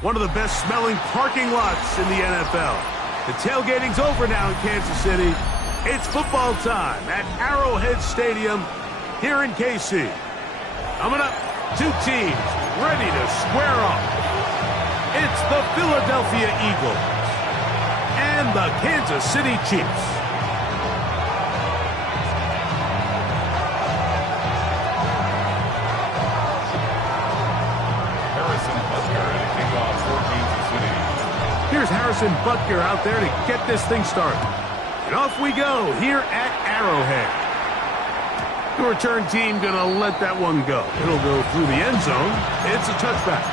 One of the best smelling parking lots in the NFL. The tailgating's over now in Kansas City. It's football time at Arrowhead Stadium here in KC. Coming up, two teams ready to square off. It's the Philadelphia Eagles and the Kansas City Chiefs. Here's Harrison Butker out there to get this thing started. And off we go here at Arrowhead. The return team going to let that one go. It'll go through the end zone. It's a touchback.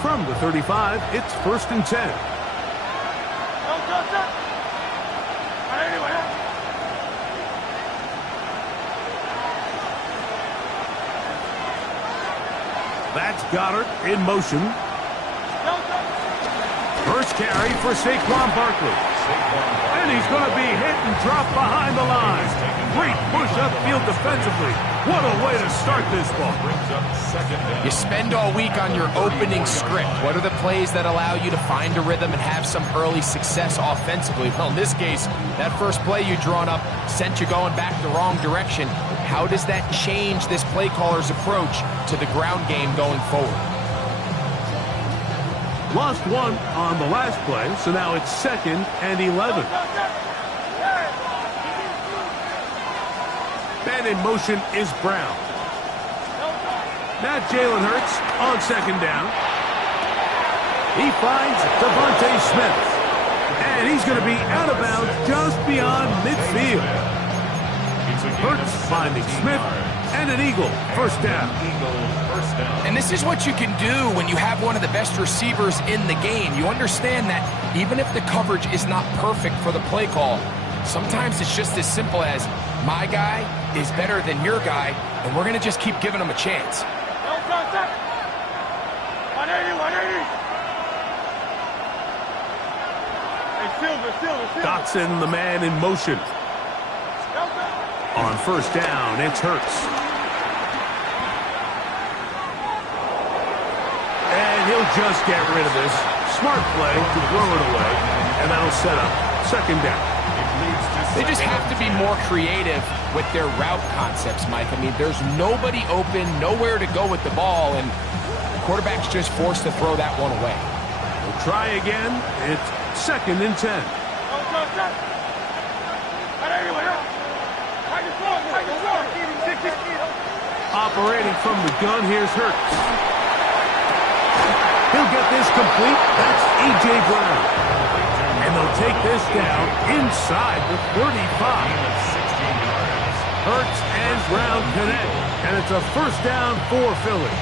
From the 35, it's 1st and 10. That's Goddard in motion. First carry for Saquon Barkley. And he's going to be hit and dropped behind the line. Great push upfield defensively. What a way to start this ball. You spend all week on your opening script. What are the plays that allow you to find a rhythm and have some early success offensively? Well, in this case, that first play you drawn up sent you going back the wrong direction. How does that change this play caller's approach to the ground game going forward? Lost one on the last play, so now it's 2nd and 11. Man in motion is Brown. Now Jalen Hurts on 2nd down. He finds Devontae Smith. And he's going to be out of bounds just beyond midfield. Hurts finding Smith, and an Eagle, first down. And this is what you can do when you have one of the best receivers in the game. You understand that even if the coverage is not perfect for the play call, sometimes it's just as simple as my guy is better than your guy, and we're going to just keep giving him a chance. Dotson, the man in motion. On 1st down, it's Hurts. And he'll just get rid of this. Smart play to throw it away, and that'll set up 2nd down. They just have to be more creative with their route concepts, Mike. I mean, there's nobody open, nowhere to go with the ball, and the quarterback's just forced to throw that one away. We'll try again. It's 2nd and 10. Operating from the gun, here's Hurts. He'll get this complete. That's A.J. Brown. And they'll take this down inside the 35. Hurts and Brown connect. And it's a 1st down for Philly.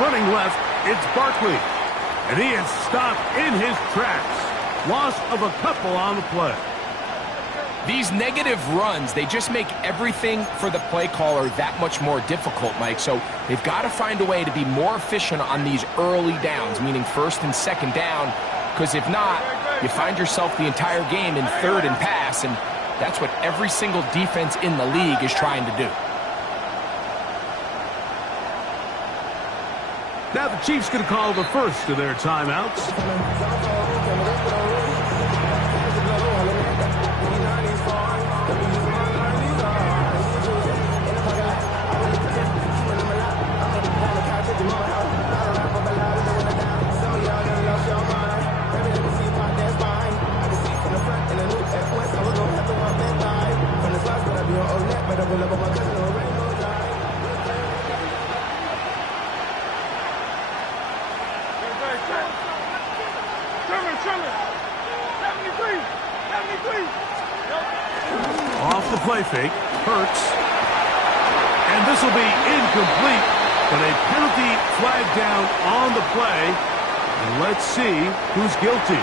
Running left, it's Barkley. And he is stopped in his tracks. Loss of a couple on the play. These negative runs, they just make everything for the play caller that much more difficult, Mike. So they've got to find a way to be more efficient on these early downs, meaning 1st and 2nd down, because if not, you find yourself the entire game in 3rd and pass, and that's what every single defense in the league is trying to do. Now the Chiefs going to call the first of their timeouts. Off the play fake, Hurts. And this will be incomplete, but a penalty flag down on the play. And let's see who's guilty.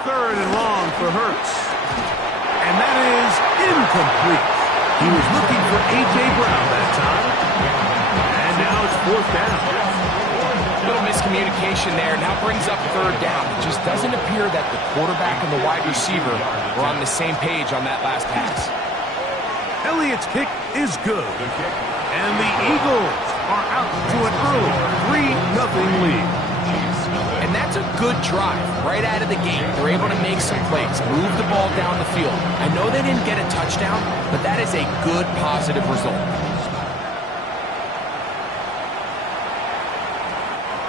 Third and long for Hurts. And that is incomplete. He was looking for A.J. Brown that time. And now it's fourth down. A little miscommunication there. Now brings up third down. It just doesn't appear that the quarterback and the wide receiver were on the same page on that last pass. Elliott's kick is good. And the Eagles are out to an early 3-0 lead. And that's a good drive right out of the gate. They're able to make some plays, move the ball down the field. I know they didn't get a touchdown, but that is a good, positive result.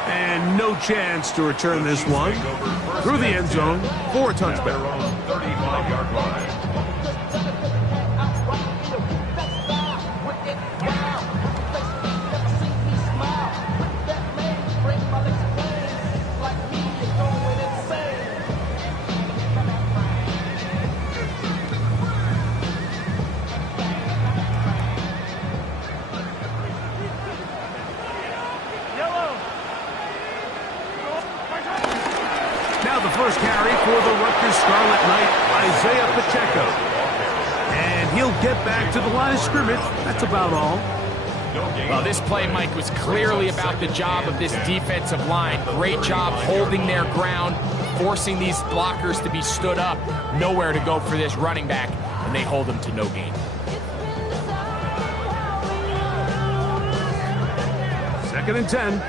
And no chance to return this one through the end zone for a touchback. 35-yard line. First carry for the Rutgers Scarlet Knight, Isaiah Pacheco. And he'll get back to the line of scrimmage. That's about all. Well, this play, Mike, was clearly about the job of this defensive line. Great job holding their ground, forcing these blockers to be stood up. Nowhere to go for this running back, and they hold him to no gain. Second and 10.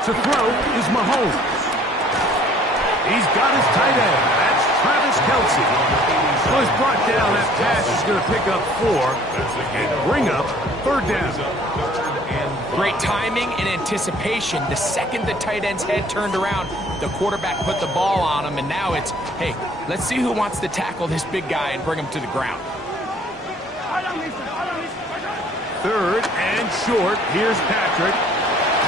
To throw is Mahomes. He's got his tight end. That's Travis Kelce. So he's brought down. That pass is going to pick up 4 and bring up third down. Great timing and anticipation. The second the tight end's head turned around, the quarterback put the ball on him, and now it's, hey, let's see who wants to tackle this big guy and bring him to the ground. Third and short. Here's Patrick.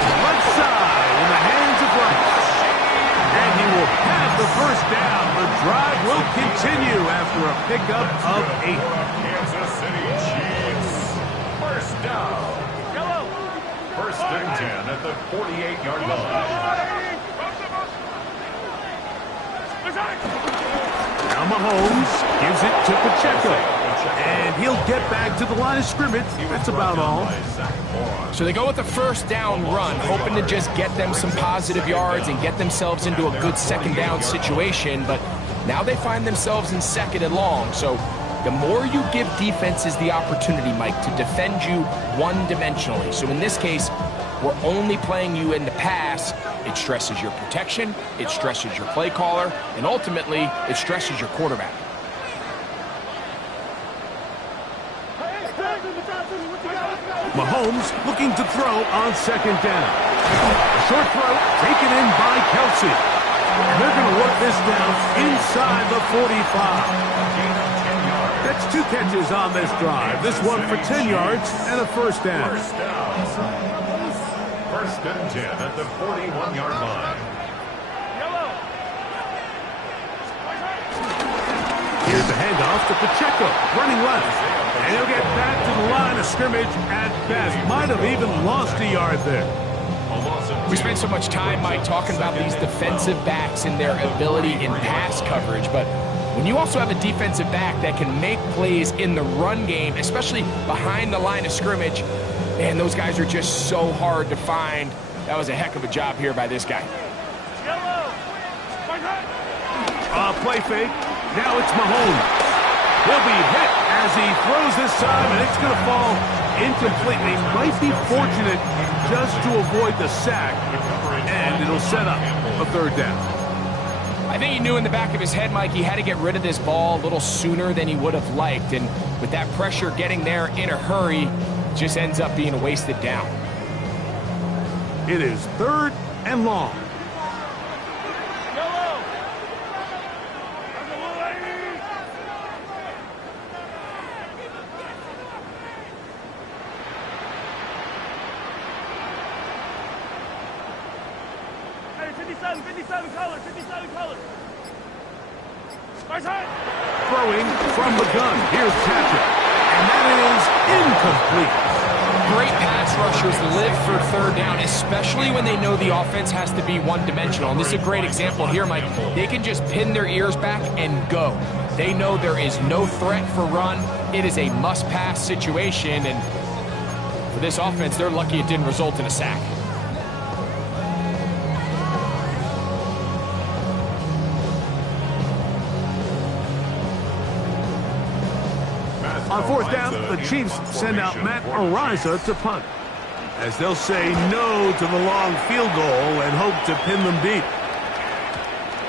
Left side in the hands of Rice. And he will have the first down. The drive will continue after a pickup of 8. Kansas City Chiefs. First down. First and 10 at the 48-yard line. Now Mahomes gives it to Pacheco. And he'll get back to the line of scrimmage. That's about all. So they go with the first down run, hoping to just get them some positive yards and get themselves into a good second down situation. But now they find themselves in second and long. So the more you give defenses the opportunity, Mike, to defend you one-dimensionally. So in this case, we're only playing you in the pass. It stresses your protection, it stresses your play caller, and ultimately, it stresses your quarterback. Mahomes looking to throw on second down. A short throw taken in by Kelce. And they're going to work this down inside the 45. That's 2 catches on this drive. This one for 10 yards and a first down. First and 10 at the 41-yard line. Here's the handoff to Pacheco, running left. And he'll get back to the line of scrimmage at best. Might have even lost a yard there. We spend so much time, Mike, talking about these defensive backs and their ability in pass coverage, but when you also have a defensive back that can make plays in the run game, especially behind the line of scrimmage, man, those guys are just so hard to find. That was a heck of a job here by this guy. Play fake. Now it's Mahomes. He'll be hit as he throws this time, and it's going to fall incomplete. He might be fortunate just to avoid the sack, and it'll set up a third down. I think he knew in the back of his head, Mike, he had to get rid of this ball a little sooner than he would have liked, and with that pressure getting there in a hurry, just ends up being a wasted down. It is 3rd and long. Throwing from the gun. Here's Patrick. And that is incomplete. Great pass rushers live for third down, especially when they know the offense has to be one-dimensional. And this is a great example here, Mike. They can just pin their ears back and go. They know there is no threat for run. It is a must-pass situation. And for this offense, they're lucky it didn't result in a sack. On 4th down, the Chiefs send out Matt Araiza to punt, as they'll say no to the long field goal and hope to pin them deep.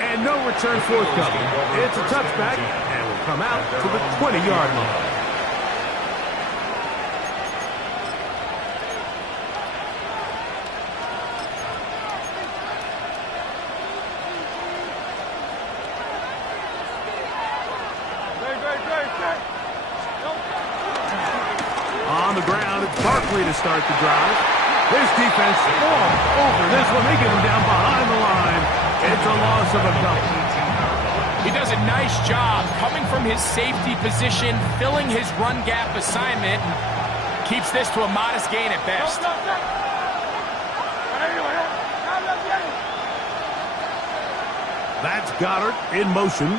And no return forthcoming. It's a touchback, and will come out to the 20-yard line. On the ground, it's Barkley to start the drive. This defense all over this one. They get him down behind the line. It's a loss of a couple. He does a nice job coming from his safety position, filling his run gap assignment, and keeps this to a modest gain at best. That's Goddard in motion.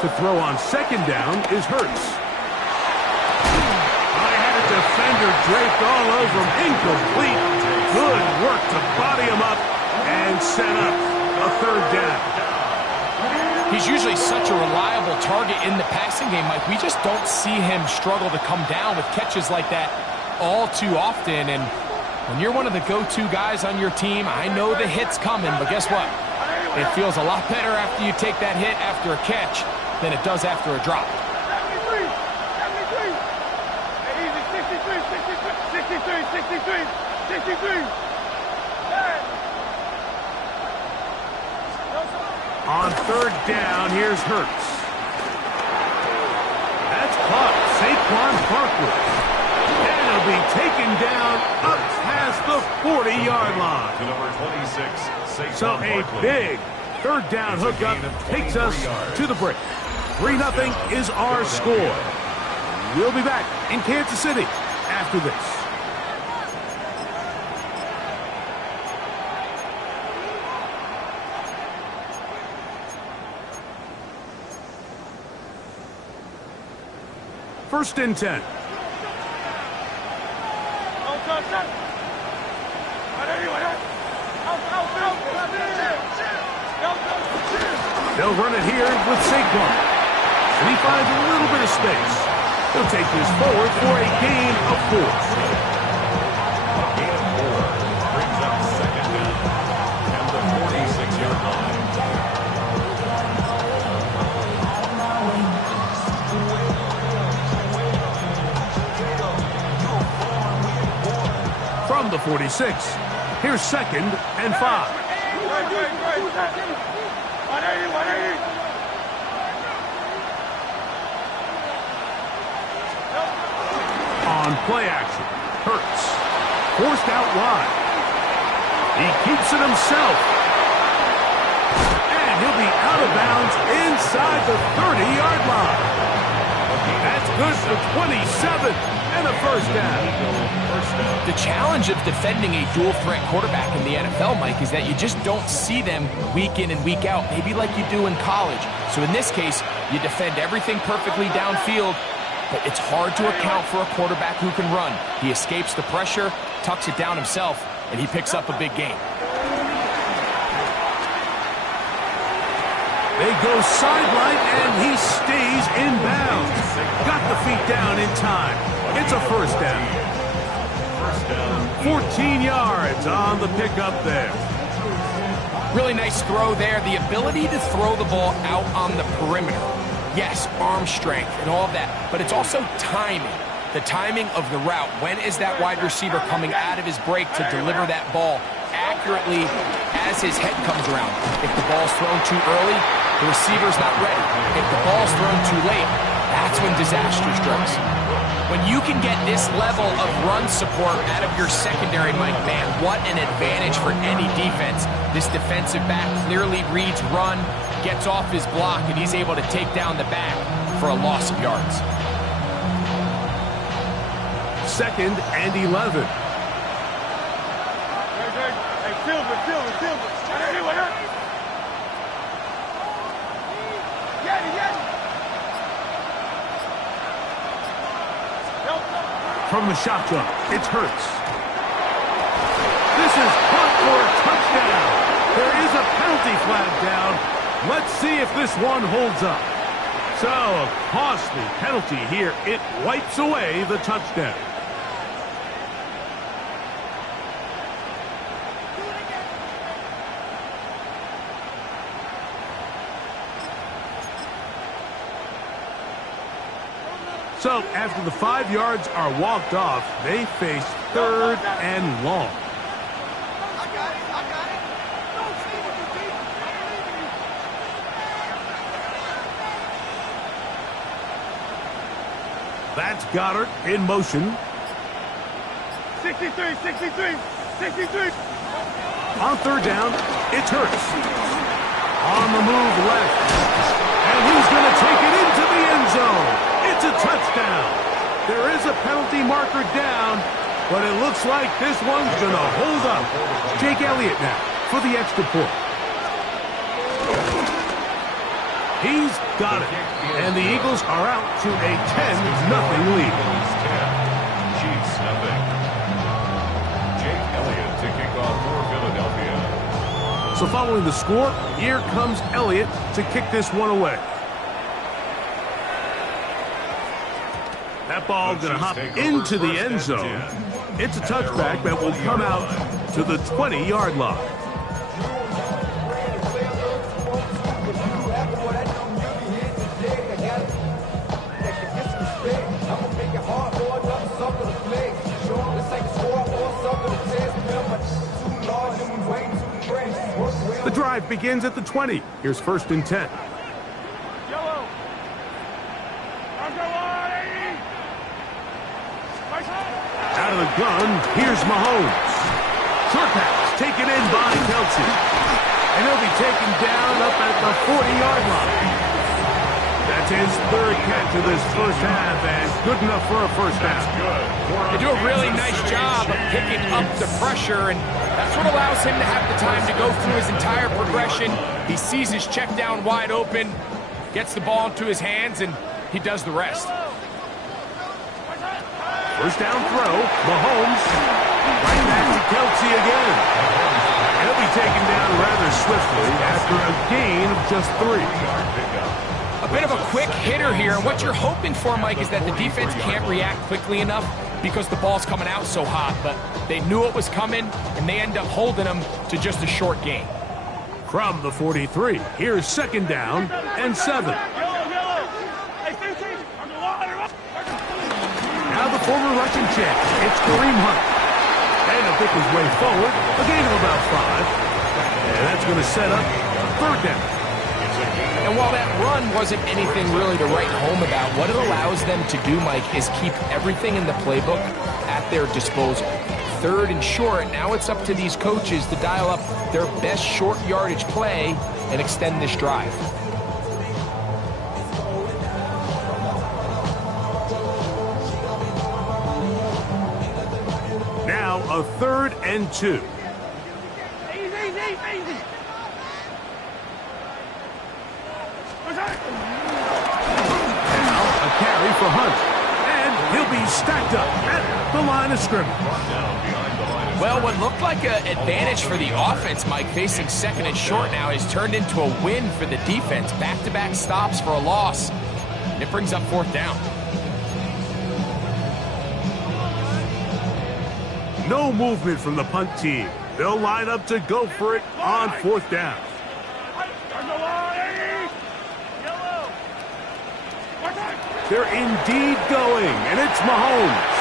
To throw on 2nd down is Hurts. Defender draped all over him. Incomplete. Good work to body him up and set up a 3rd down. He's usually such a reliable target in the passing game, Mike. We just don't see him struggle to come down with catches like that all too often. And when you're one of the go-to guys on your team, I know the hit's coming, but guess what? It feels a lot better after you take that hit after a catch than it does after a drop. 63. On 3rd down, here's Hurts. That's caught. Saquon Barkley. And he'll be taken down up past the 40-yard line. So a big 3rd down hookup takes us to the break. 3-0 is our score. We'll be back in Kansas City after this. First and 10. They'll run it here with Saquon. And he finds a little bit of space. He'll take this forward for a gain of 4. A gain of 4 brings up 2nd down and the 46-yard line. From the 46, here's 2nd and 5. On play action, Hurts. Forced out wide. He keeps it himself. And he'll be out of bounds inside the 30-yard line. A gain That's good for 27 and a first down. The challenge of defending a dual-threat quarterback in the NFL, Mike, is that you just don't see them week in and week out, maybe like you do in college. So in this case, you defend everything perfectly downfield, but it's hard to account for a quarterback who can run. He escapes the pressure, tucks it down himself, and he picks up a big gain. They go sideline, and he stays in bounds. Got the feet down in time. It's a first down. 14 yards on the pickup there. Really nice throw there. The ability to throw the ball out on the perimeter. Yes, arm strength and all of that, but it's also timing. The timing of the route. When is that wide receiver coming out of his break to deliver that ball accurately as his head comes around? If the ball's thrown too early, the receiver's not ready. If the ball's thrown too late, that's when disaster strikes. When you can get this level of run support out of your secondary, Mike, man, what an advantage for any defense. This defensive back clearly reads run, gets off his block, and he's able to take down the back for a loss of yards. 2nd and 11. From the shotgun, it's Hurts. This is caught for a touchdown. There is a penalty flag down. Let's see if this one holds up. So, a costly penalty here. It wipes away the touchdown. So, after the 5 yards are walked off, they face 3rd and long. That's Goddard in motion. 63. On 3rd down, it's Hurts. On the move left. And he's going to take it into the end zone. It's a touchdown. There is a penalty marker down, but it looks like this one's going to hold up. Jake Elliott now for the extra point. He's got it. And the Eagles are out to a 10-0 lead. Chiefs, nothing. Jake Elliott to kick off for Philadelphia. So following the score, here comes Elliott to kick this one away. That ball going to hop into the end zone. It's a touchback that will come out to the 20-yard line. The drive begins at the 20. Here's 1st and 10. Out of the gun, here's Mahomes. Short pass taken in by Kelce. And he'll be taken down up at the 40-yard line. That's his 3rd catch of this first half, and good enough for a first down. They do a really nice job of picking up the pressure, and that's what allows him to have the time to go through his entire progression. He sees his check down wide open, gets the ball into his hands, and he does the rest. First down throw, Mahomes. Right back to Kelce again. He'll be taken down rather swiftly after a gain of just 3. A bit of a quick hitter here, and what you're hoping for, Mike, is that the defense can't react quickly enough because the ball's coming out so hot, but they knew it was coming, and they end up holding them to just a short gain. From the 43, here's 2nd down and 7. Now the former Russian champ, it's Kareem Hunt. And he'll pick his way forward, a gain of about 5. And that's going to set up 3rd down. And while that run wasn't anything really to write home about, what it allows them to do, Mike, is keep everything in the playbook at their disposal. 3rd and short, now it's up to these coaches to dial up their best short yardage play and extend this drive. a 3rd and 2. Easy. Now a carry for Hunt. And he'll be stacked up at the line of scrimmage. Well, what looked like an advantage for the offense, Mike, facing 2nd and short now, has turned into a win for the defense. Back-to-back stops for a loss. It brings up 4th down. No movement from the punt team. They'll line up to go for it on 4th down. They're indeed going, and it's Mahomes.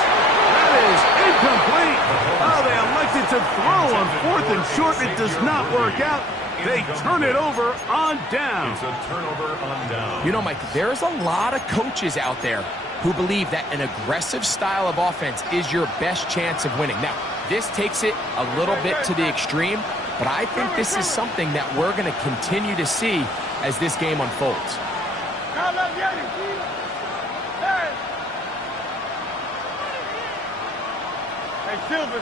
That is incomplete. Oh, they elected to throw on 4th and short. It does not work out. They turn it over on down. It's a turnover on down. You know, Mike, there's a lot of coaches out there who believe that an aggressive style of offense is your best chance of winning. Now, this takes it a little bit to the extreme, but I think this is something that we're going to continue to see as this game unfolds. Silver.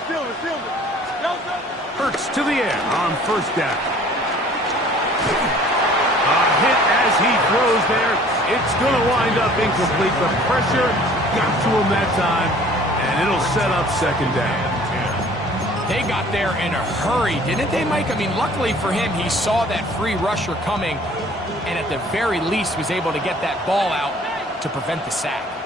Hurts to the air on 1st down. A hit as he throws there. It's going to wind up incomplete. The pressure got to him that time, and it'll set up 2nd down. They got there in a hurry, didn't they, Mike? I mean, luckily for him, he saw that free rusher coming, and at the very least was able to get that ball out to prevent the sack.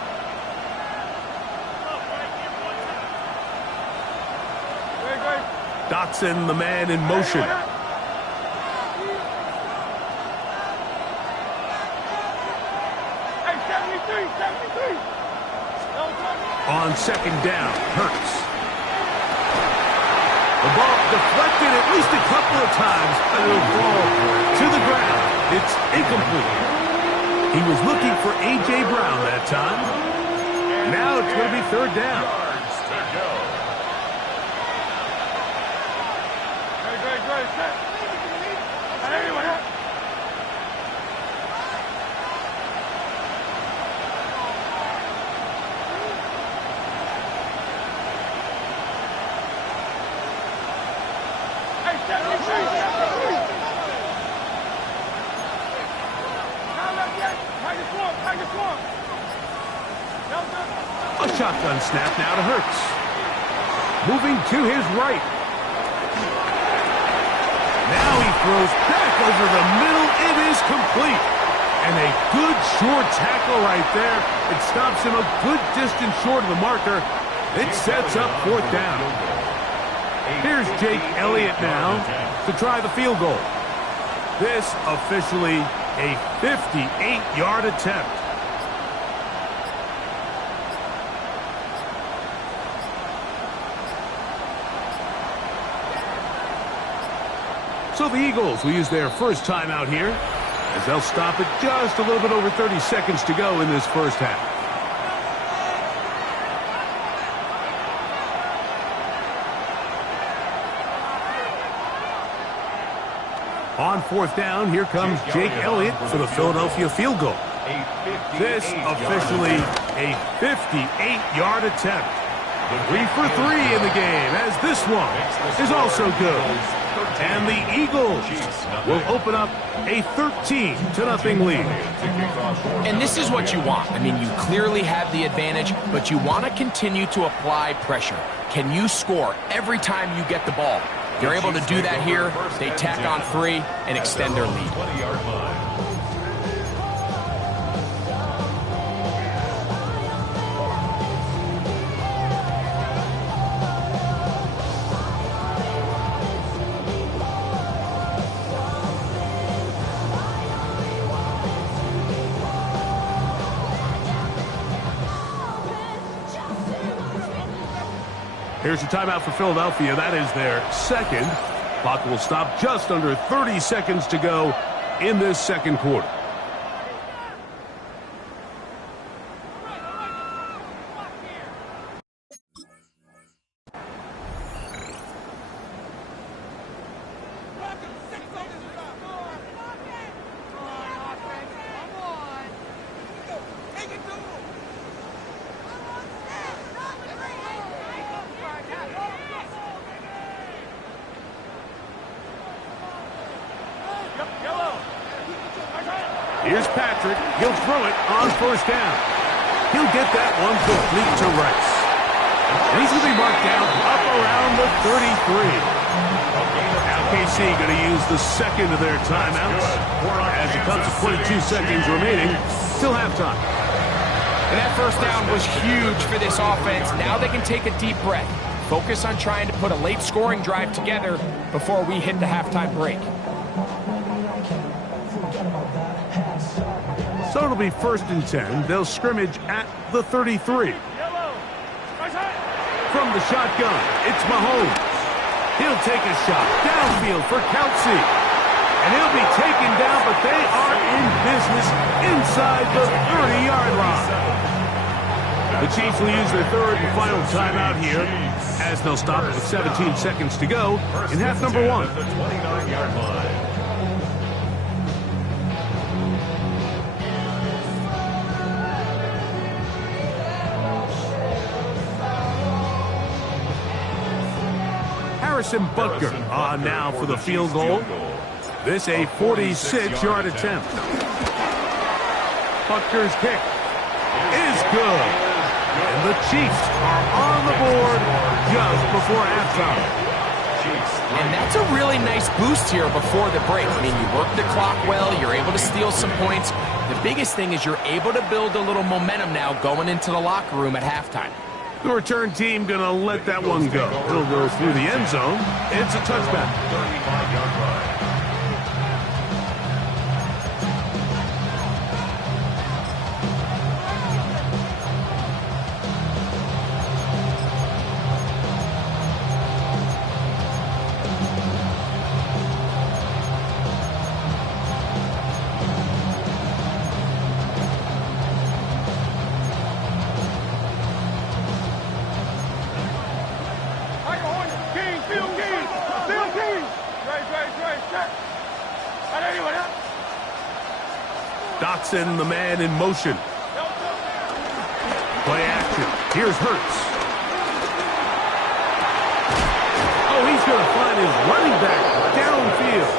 Dotson, the man in motion. On 2nd down, Hurts. The ball deflected at least a couple of times, and it'll fall to the ground. It's incomplete. He was looking for A.J. Brown that time. Now it's going to be 3rd down. A shotgun snap now to Hurts. Moving to his right. Now he throws back over the middle. It is complete. And a good short tackle right there. It stops him a good distance short of the marker. It sets up 4th down. Here's Jake Elliott now to try the field goal. This officially a 58-yard attempt. So the Eagles will use their first time out here as they'll stop it just a little bit over 30 seconds to go in this 1st half. On 4th down, here comes Jake Elliott for the Philadelphia field goal. This officially a 58-yard attempt. 3 for 3 in the game, as this one is also good. And the Eagles will open up a 13-0 lead. And this is what you want. I mean, you clearly have the advantage, but you want to continue to apply pressure. Can you score every time you get the ball? They're able to do that here. They tack on 3 and extend their lead. 20-yard line. Here's a timeout for Philadelphia. That is their 2nd. Clock will stop just under 30 seconds to go in this 2nd quarter. Here's Patrick. He'll throw it on first down. He'll get that one complete to Rice. And he's going to be marked down up around the 33. Now KC going to use the second of their timeouts as it comes to 22 seconds remaining till halftime. And that first down was huge for this offense. Now they can take a deep breath. Focus on trying to put a late scoring drive together before we hit the halftime break. So it'll be 1st and 10. They'll scrimmage at the 33. From the shotgun, it's Mahomes. He'll take a shot downfield for Kelce. And he'll be taken down, but they are in business inside the 30-yard line. The Chiefs will use their 3rd and final timeout here as they'll stop it with 17 seconds to go in half number 1. The 29-yard line. Harrison Butker on now for the field goal. This a 46-yard attempt. Butker's kick is good. And the Chiefs are on the board just before halftime. And that's a really nice boost here before the break. I mean, you work the clock well, you're able to steal some points. The biggest thing is you're able to build a little momentum now going into the locker room at halftime. The return team going to let that one go. It'll go through the end zone. It's a touchback. 35-yard line. Dotson, the man in motion. Play action. Here's Hurts. Oh, he's going to find his running back downfield.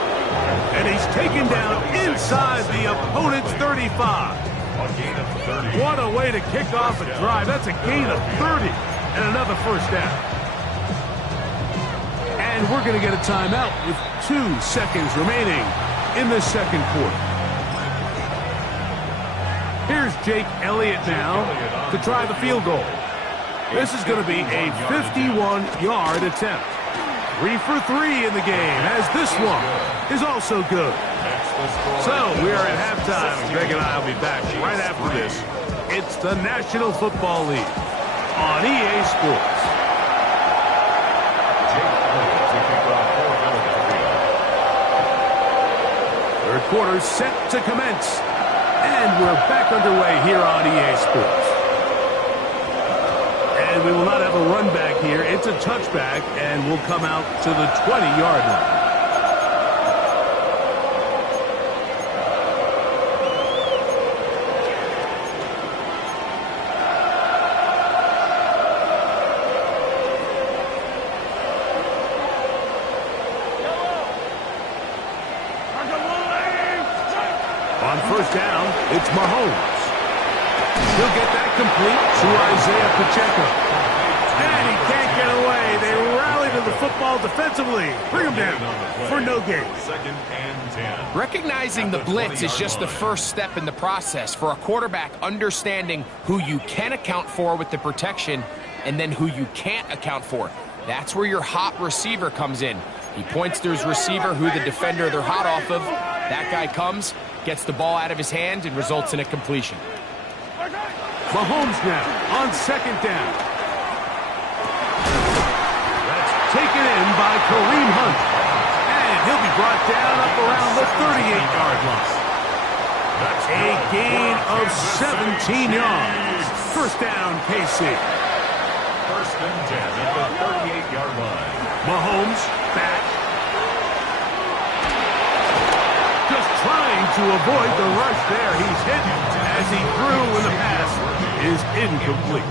And he's taken down inside the opponent's 35. A gain of 30. What a way to kick off a drive. That's a gain of 30 and another first down. And we're going to get a timeout with 2 seconds remaining in the second quarter. Here's Jake Elliott now to try the field goal. This is going to be a 51-yard attempt. 3 for 3 in the game, as this one is also good. So we are at halftime. Greg and I will be back right after this. It's the National Football League on EA Sports. Third quarter set to commence. And we're back underway here on EA Sports. And we will not have a run back here. It's a touchback, and we'll come out to the 20-yard line. On first down, it's Mahomes. He'll get that complete to Isaiah Pacheco. And he can't get away. They rally to the football defensively. Bring him down for no gain. 2nd and 10. Recognizing the blitz is just the first step in the process for a quarterback understanding who you can account for with the protection and then who you can't account for. That's where your hot receiver comes in. He points to his receiver who the defender they're hot off of. That guy comes, gets the ball out of his hand, and results in a completion. Mahomes now on second down. That's taken in by Kareem Hunt. And he'll be brought down up around the 38-yard line. That's a gain of 17 yards. First down, KC. 1st and 10 at the 38-yard line. Mahomes back. Just trying to avoid the rush there. He's hit as he threw when the pass is incomplete.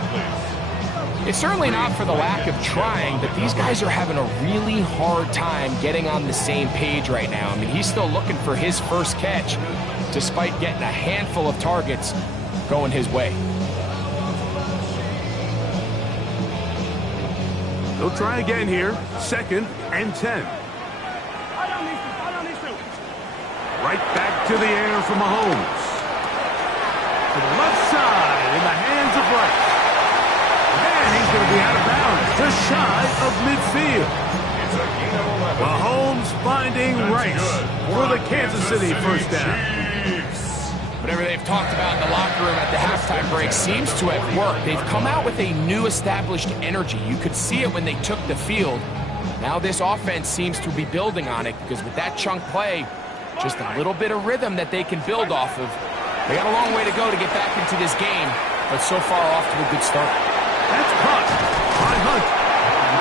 It's certainly not for the lack of trying, but these guys are having a really hard time getting on the same page right now. I mean, he's still looking for his first catch, despite getting a handful of targets going his way. They'll try again here. 2nd and 10. Right back to the air for Mahomes. To the left side in the hands of Rice. And he's going to be out of bounds, just shy of midfield. Mahomes finding Rice for the Kansas City first down. Whatever they've talked about in the locker room at the halftime break seems to have worked. They've come out with a new established energy. You could see it when they took the field. Now this offense seems to be building on it because with that chunk play, just a little bit of rhythm that they can build off of. They got a long way to go to get back into this game, but so far off to a good start. That's caught by Hunt.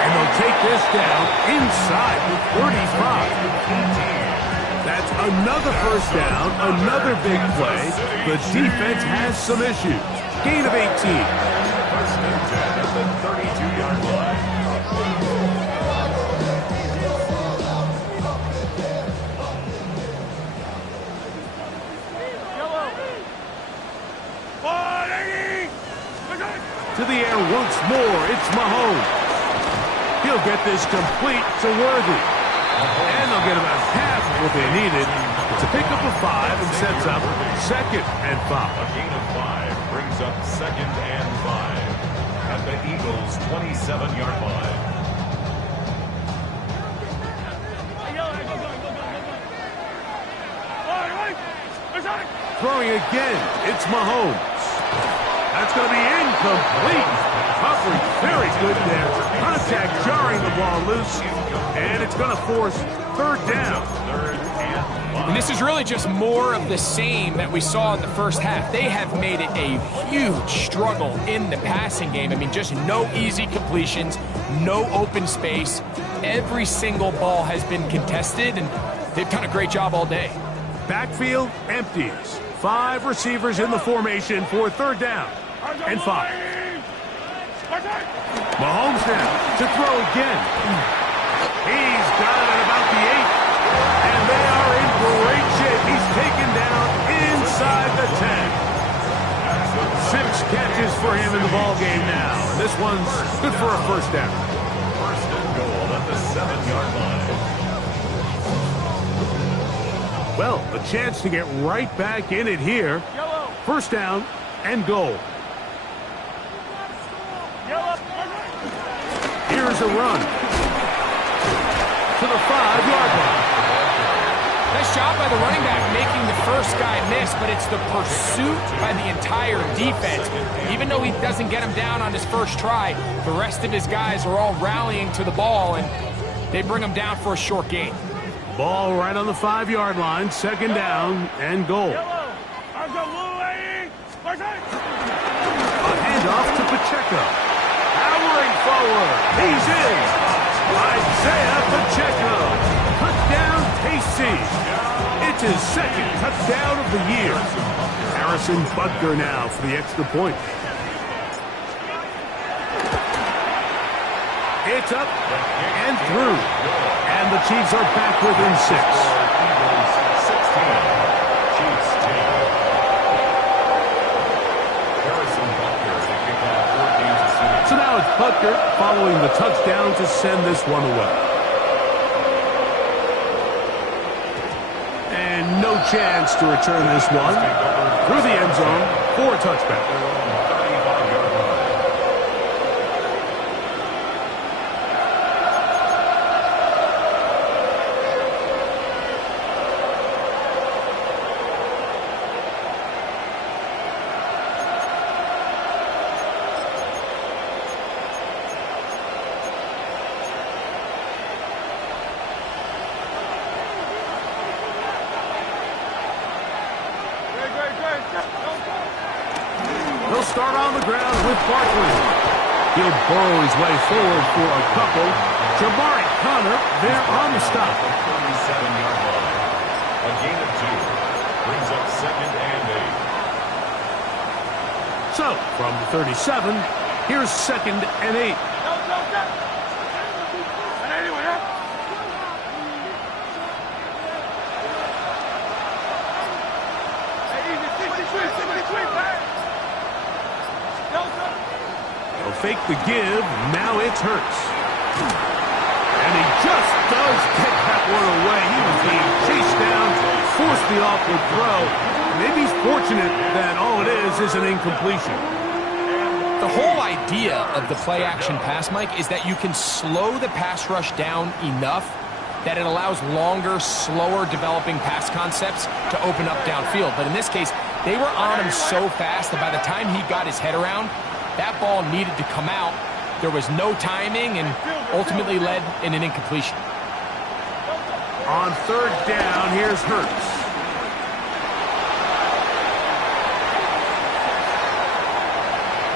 And they'll take this down inside the 35. That's another first down, another big play. The defense has some issues. Gain of 18. First and 10 at the 32-yard line. To the air once more, it's Mahomes. He'll get this complete to Worthy. And they'll get about half of what they needed. It's a pickup of 5 and sets up 2nd and 5. A gain of 5 brings up 2nd and 5 at the Eagles' 27-yard line. Throwing again, it's Mahomes. That's going to be incomplete. Coverage very good there. Contact jarring the ball loose. And it's going to force 3rd down. And this is really just more of the same that we saw in the first half. They have made it a huge struggle in the passing game. I mean, just no easy completions, no open space. Every single ball has been contested, and they've done a great job all day. Backfield empties. 5 receivers in the formation for 3rd down and 5. Mahomes now to throw again. He's got it at about the 8. And they are in great shape. He's taken down inside the 10. 6 catches for him in the ball game now. And this one's good for a first down. First and goal at the 7-yard line. Well, a chance to get right back in it here. First down and goal. Here's a run to the 5-yard line. Nice job by the running back making the first guy miss, but it's the pursuit by the entire defense. Even though he doesn't get him down on his first try, the rest of his guys are all rallying to the ball, and they bring him down for a short gain. Ball right on the 5-yard line, 2nd down and goal. A handoff to Pacheco. Powering forward. He's in. Isaiah Pacheco. Touchdown, KC. It's his 2nd touchdown of the year. Harrison Butker now for the extra point. It's up and through. And the Chiefs are back within 6. So now it's Butker following the touchdown to send this one away. And no chance to return this one through the end zone for a touchback. He'll start on the ground with Barkley. He'll burrow his way forward for a couple. Jabari Connor there on the stop. 37-yard line. A gain of 2 brings up 2nd and 8. So, from the 37, Here's 2nd and 8. They'll fake the give. Now it's Hurts. And he just does get that one away. He was being chased down, forced the awkward throw. Maybe he's fortunate that all it is an incompletion. The whole idea of the play-action pass, Mike, is that you can slow the pass rush down enough that it allows longer, slower developing pass concepts to open up downfield. But in this case, they were on him so fast that by the time he got his head around, that ball needed to come out. There was no timing and ultimately led in an incompletion. On 3rd down, here's Hurts.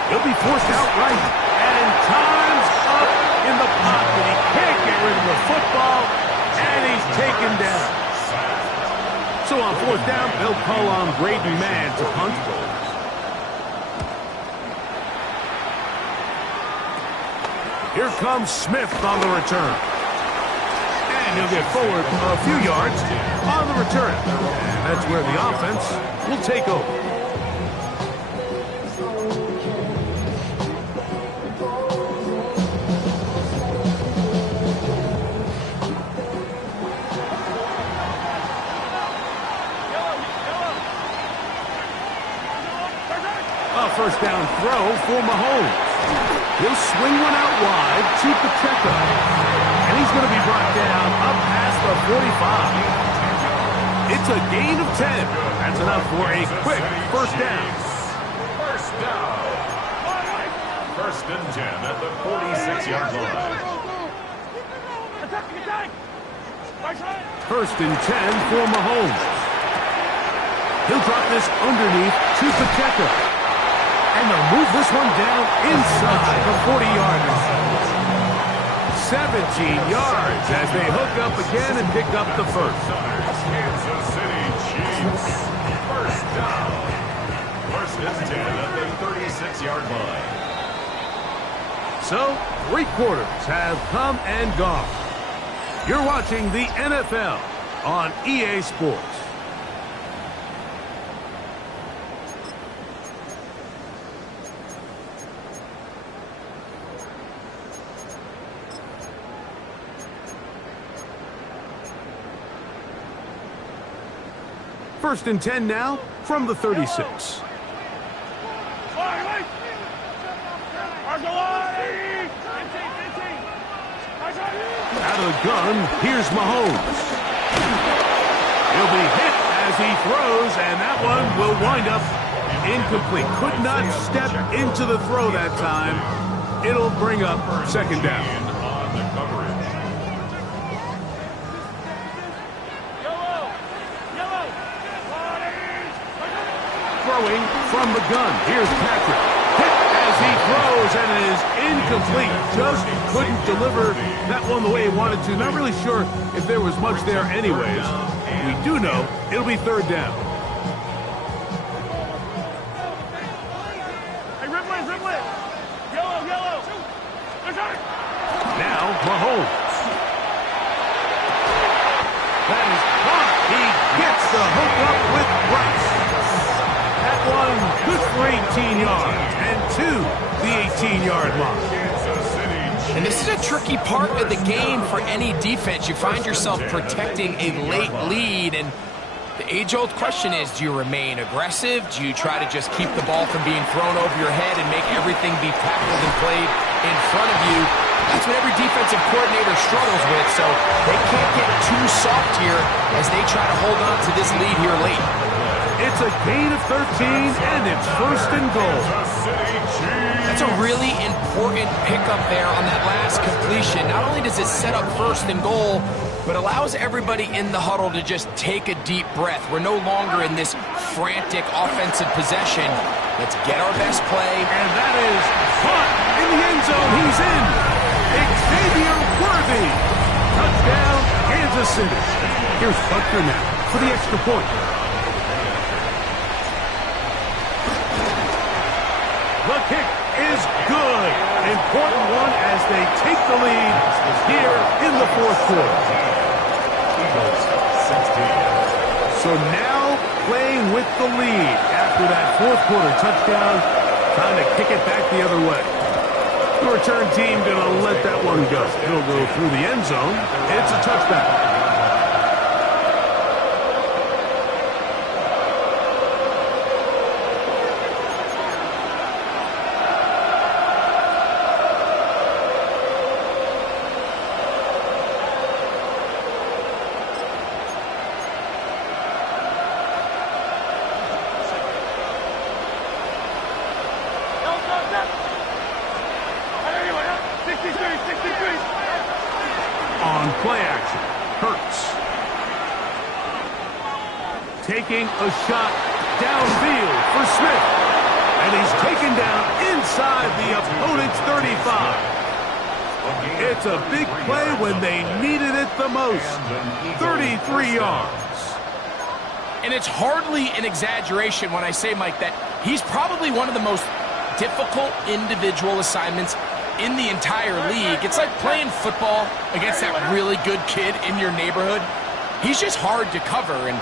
He'll be forced outright. And time's up in the pocket. He can't get rid of the football, and he's taken down. So on 4th down, they'll call on Braden Mann to punt. Here comes Smith on the return. And he'll get forward a few yards on the return. And that's where the offense will take over. A 1st down throw for Mahomes. He'll swing one out wide to Pacheco. And he's going to be brought down up past the 45. It's a gain of 10. That's enough for a quick 1st down. 1st and 10 at the 46-yard line. 1st and 10 for Mahomes. He'll drop this underneath to Pacheco. And they'll move this one down inside the 40-yard line. 17 yards as they hook up again and pick up the 1st. Kansas City Chiefs. 1st down. 1st and 10 at the 36-yard line. So, 3 quarters have come and gone. You're watching the NFL on EA Sports. First and 10 now from the 36. Out of the gun, here's Mahomes. He'll be hit as he throws, and that one will wind up incomplete. Could not step into the throw that time. It'll bring up 2nd down. On the coverage. Throwing from the gun. Here's Patrick. Hit as he throws, and it is incomplete. Just couldn't deliver that one the way he wanted to. Not really sure if there was much there anyways. We do know it'll be 3rd down. Hey, Ripley. Yellow. Now, Mahomes. That is caught. He gets the hook up with Bryce. That one good for 18 yards and to the 18-yard line. And this is a tricky part of the game for any defense. You find yourself protecting a late lead, and the age-old question is, do you remain aggressive? Do you try to just keep the ball from being thrown over your head and make everything be tackled and played in front of you? That's what every defensive coordinator struggles with, so they can't get too soft here as they try to hold on to this lead here late. It's a gain of 13, and it's 1st and goal. That's a really important pickup there on that last completion. Not only does it set up 1st and goal, but allows everybody in the huddle to just take a deep breath. We're no longer in this frantic offensive possession. Let's get our best play. And that is caught in the end zone. He's in. Xavier Worthy. Touchdown, Kansas City. Here's Butker now for the extra point. The kick is good. Important one as they take the lead here in the fourth quarter. Eagles 16. So now playing with the lead after that fourth quarter touchdown, trying to kick it back the other way. The return team going to let that one go. It'll go through the end zone. It's a touchback. On play action, Hurts. Taking a shot downfield for Smith. And he's taken down inside the opponent's 35. It's a big play when they needed it the most. 33 yards. And it's hardly an exaggeration when I say, Mike, that he's probably one of the most difficult individual assignments in the entire league. It's like playing football against that really good kid in your neighborhood. He's just hard to cover, and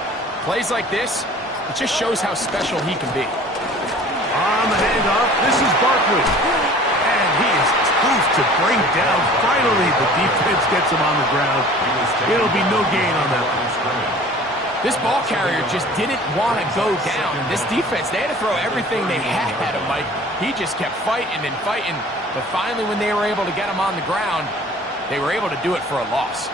plays like this, it just shows how special he can be. On the handoff, this is Barkley. And he is tough to bring down. Finally, the defense gets him on the ground. It'll be no gain on that one. This ball carrier just didn't want to go down. This defense, they had to throw everything they had at him, Mike. He just kept fighting and fighting. But finally, when they were able to get him on the ground, they were able to do it for a loss.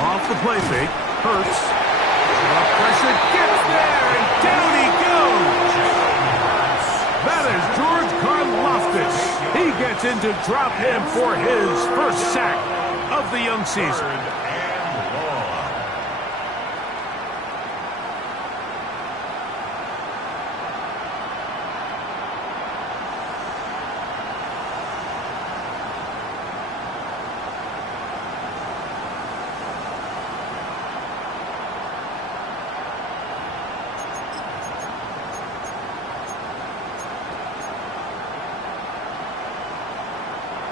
Off the play fake, Hurts. Pressure gets there, and down he goes. That is George Karlaftis. He gets in to drop him for his first sack of the young season.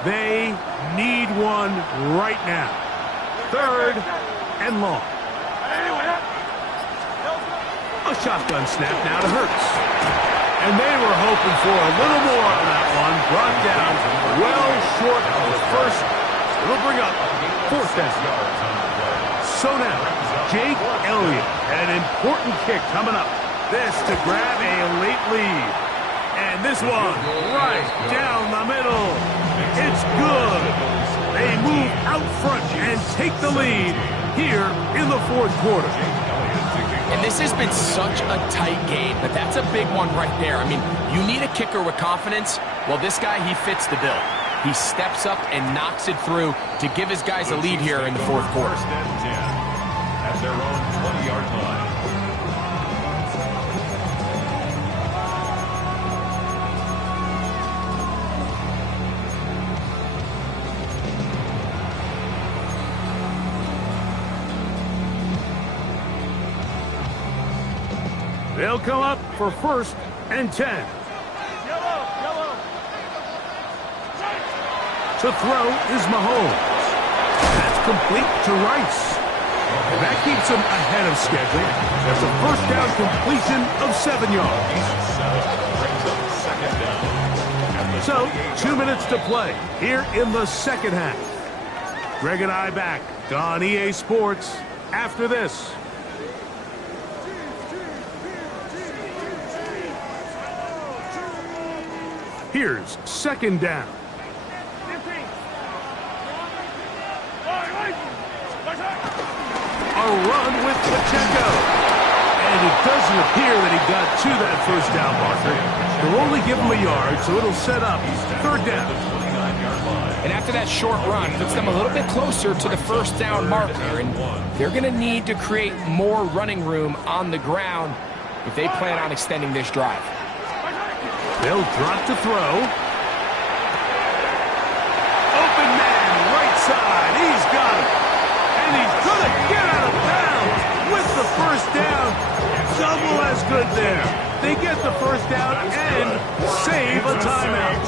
They need one right now. 3rd and long. A shotgun snap now to Hurts. And they were hoping for a little more on that one. Brought down well short of the first. It'll bring up 4th down. So now, Jake Elliott, an important kick coming up. This to grab a late lead. And this one right down the middle. It's good. They move out front and take the lead here in the fourth quarter. And this has been such a tight game, but that's a big one right there. I mean, you need a kicker with confidence. Well, this guy, he fits the bill. He steps up and knocks it through to give his guys a lead here in the fourth quarter. 1st and 10 at their own 20-yard line. They'll come up for 1st and 10. Yellow. To throw is Mahomes. That's complete to Rice. And that keeps him ahead of schedule. That's a 1st down completion of 7 yards. So, 2 minutes to play here in the second half. Greg and I back on EA Sports after this. Here's 2nd down. A run with Pacheco. And it doesn't appear that he got to that 1st down marker. They'll only give him a yard, so it'll set up 3rd down. And after that short run, puts them a little bit closer to the first down marker. And they're going to need to create more running room on the ground if they plan on extending this drive. They'll drop to throw. Open man, right side. He's got it. And he's going to get out of bounds with the first down. Double as good there. They get the first down and save a timeout.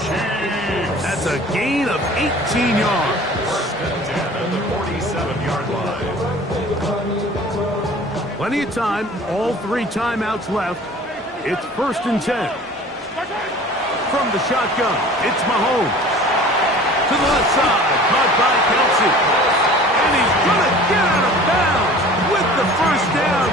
That's a gain of 18 yards. At the 47-yard line. Plenty of time. All 3 timeouts left. It's 1st and 10. From the shotgun, it's Mahomes. To the left side, caught by Kelsey. And he's going to get out of bounds with the first down.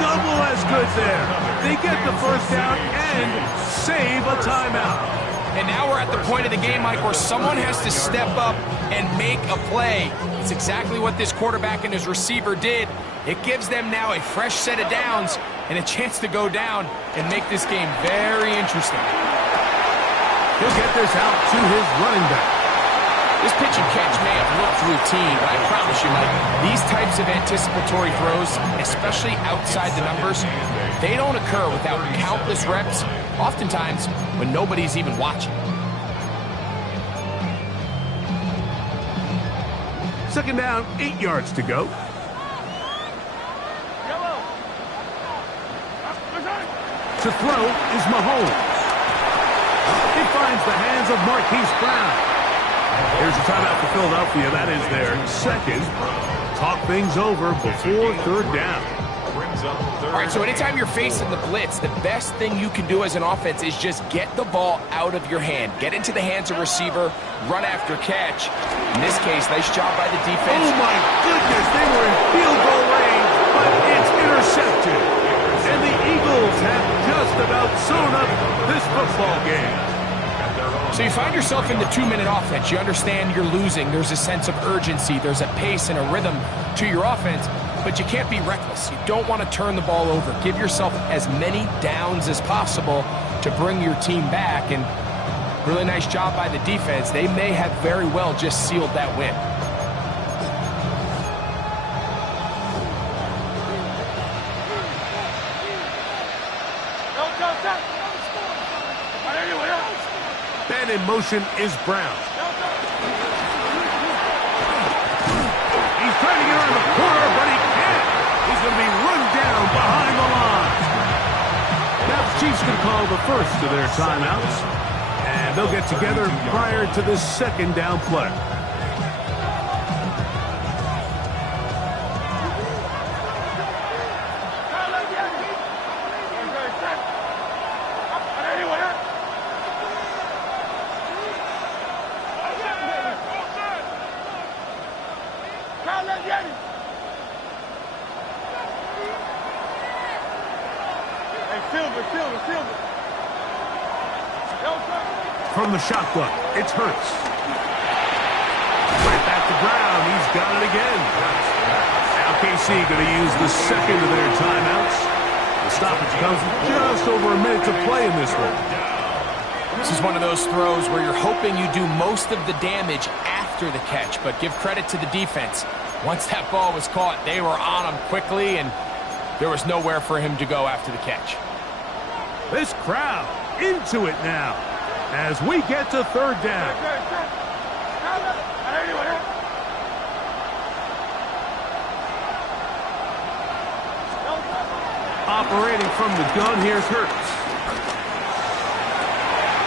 Double as good there. They get the first down and save a timeout. And now we're at the point of the game, Mike, where someone has to step up and make a play. It's exactly what this quarterback and his receiver did. It gives them now a fresh set of downs and a chance to go down and make this game very interesting. He'll get this out to his running back. This pitch and catch may have looked routine, but I promise you, Mike, these types of anticipatory throws, especially outside the numbers, they don't occur without countless reps, oftentimes when nobody's even watching. Second down, 8 yards to go. To throw is Mahomes. He finds the hands of Marquise Brown. Here's a timeout for Philadelphia. That is their second. Talk things over before third down. All right, so anytime you're facing the blitz, the best thing you can do as an offense is just get the ball out of your hand. Get into the hands of receiver, run after catch. In this case, nice job by the defense. Oh, my goodness, they were in field goal range, but it's intercepted. And the Eagles have just about sewn up this football game. So you find yourself in the 2-minute offense. You understand you're losing. There's a sense of urgency. There's a pace and a rhythm to your offense, but you can't be reckless. You don't want to turn the ball over. Give yourself as many downs as possible to bring your team back, and really nice job by the defense. They may have very well just sealed that win. And in motion is Brown. He's trying to get around the corner, but he can't. He's going to be run down behind the line. Now the Chiefs can call the first of their timeouts, and they'll get together prior to the second down play. From the shotgun, it's Hurts. Right back to Brown. He's got it again. Now KC going to use the second of their timeouts. The stoppage comes with just over a minute to play in this one. This is one of those throws where you're hoping you do most of the damage after the catch, but give credit to the defense. Once that ball was caught, they were on him quickly, and there was nowhere for him to go after the catch. This crowd into it now as we get to third down. Operating from the gun, here's Hurts.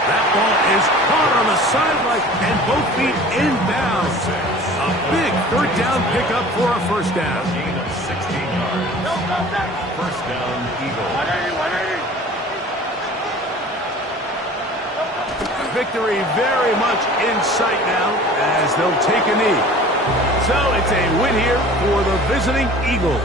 That ball is caught on the sideline and both feet inbounds. A big third down pickup for a first down. Gain of 16 yards. First down, Eagles. Victory very much in sight now as they'll take a knee. So it's a win here for the visiting Eagles.